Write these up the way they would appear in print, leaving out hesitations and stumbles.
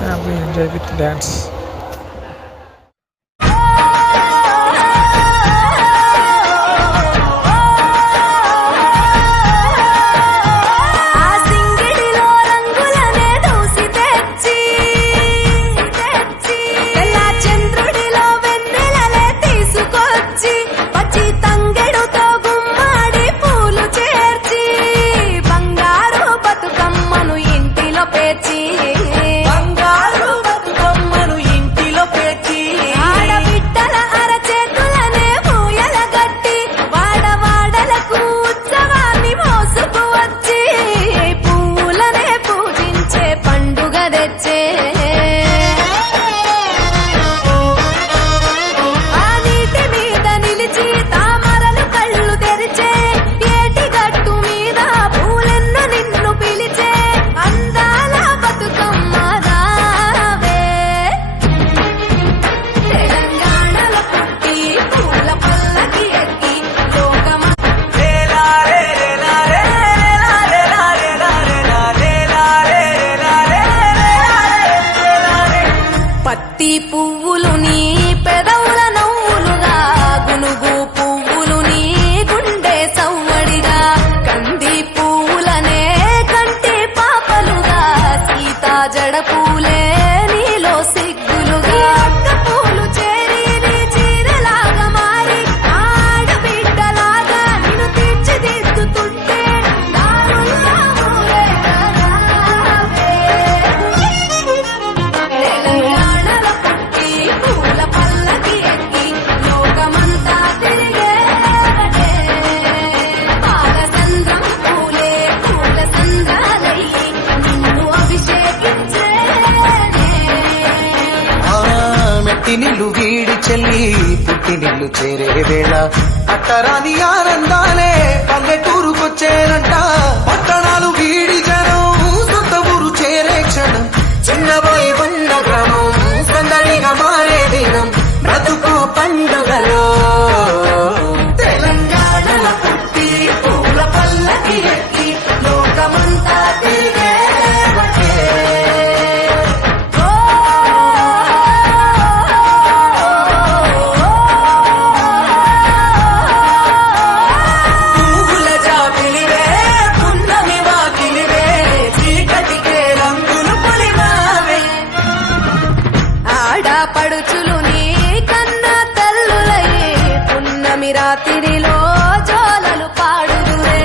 we enjoy with dance. పత్తి పువ్వులు నీ పెదవుల నవ్వులుగా, గునుగు పువ్వులు నీ గుండె సవ్వడిగా, కంది పువ్వులనే కంటి పాపలుగా, సీతా జడ పూలే నీలో సిగ్గులుగా, అక్క పూలు చేరి నీ చీరలాగా మారి, ఆడబిడ్డలాగా నిన్ను తీర్చిదిద్దుతుంటే దారుల్లా ఊరేగావే. తెలంగాణల పుట్టి పూల పల్లకి ఎక్కి లోకమంతా తిరిగేవటే, పాలసంద్రం పూలే పూల సంద్రాలయ్యి నిన్ను అభిషేకించేనే. మెట్టి నిల్లు వీడి చెల్లి పుట్టి నిల్లు చేరే వేళ అట్టరాని ఆనందాలే పల్లెటూరుకొచ్చేనంట. పట్టణాలు వీడి జనం సొంత ఊరు చేరే క్షణం, చిన్నబోయి బండ గ్రామం సందడిగా మారే దినం, బ్రతుకు పండుగలో. తెలంగాణల పుట్టి పూల పల్లకి ఎక్కి లోకమంతా తిరిగేవటే. పువ్వుల జాబిలివే పున్నమి వాకిలివే, చీకటికే రంగులు పొలిమావే. ఆడపడుచులు నీ కన్న తల్లులయ్యే, పున్నమి రాత్రిలో జోలలు పాడుదురే,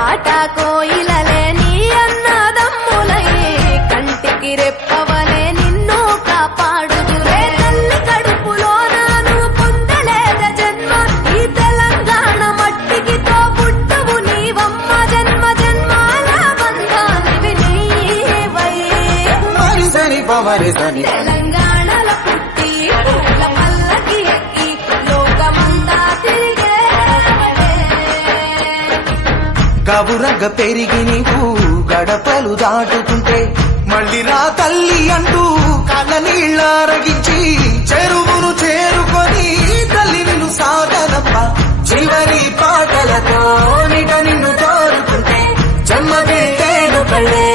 ఆట కోయిలలే నీ అన్నదమ్ములయ్యే, కంటికి రెప్పవలే నిన్ను కాపాడుదురే. తల్లి కడుపులో నాను పొందలేద జన్మ, ఈ తెలంగాణ మట్టికి తోబుట్టువు నీవమ్మ, జన్మ జన్మాల బంధానివి నీవై. మరిసని పవరిసని తెలంగాణల పుట్టి పూల పల్లకి ఎక్కి లోకమంతా తిరిగేవటే. గబురగ్గ పెరిగి నీవు గడపలు దాటుతుంటే, మళ్ళీ రా తల్లి అంటూ కళ్ళ నీళ్ళారగించి చెరువును చేరుకొని తల్లి నిన్ను సాగనప్ప. చివరి పాటలతో నిట నిన్ను కోరుకుంటే జన్మదిట్టేను కళ్ళే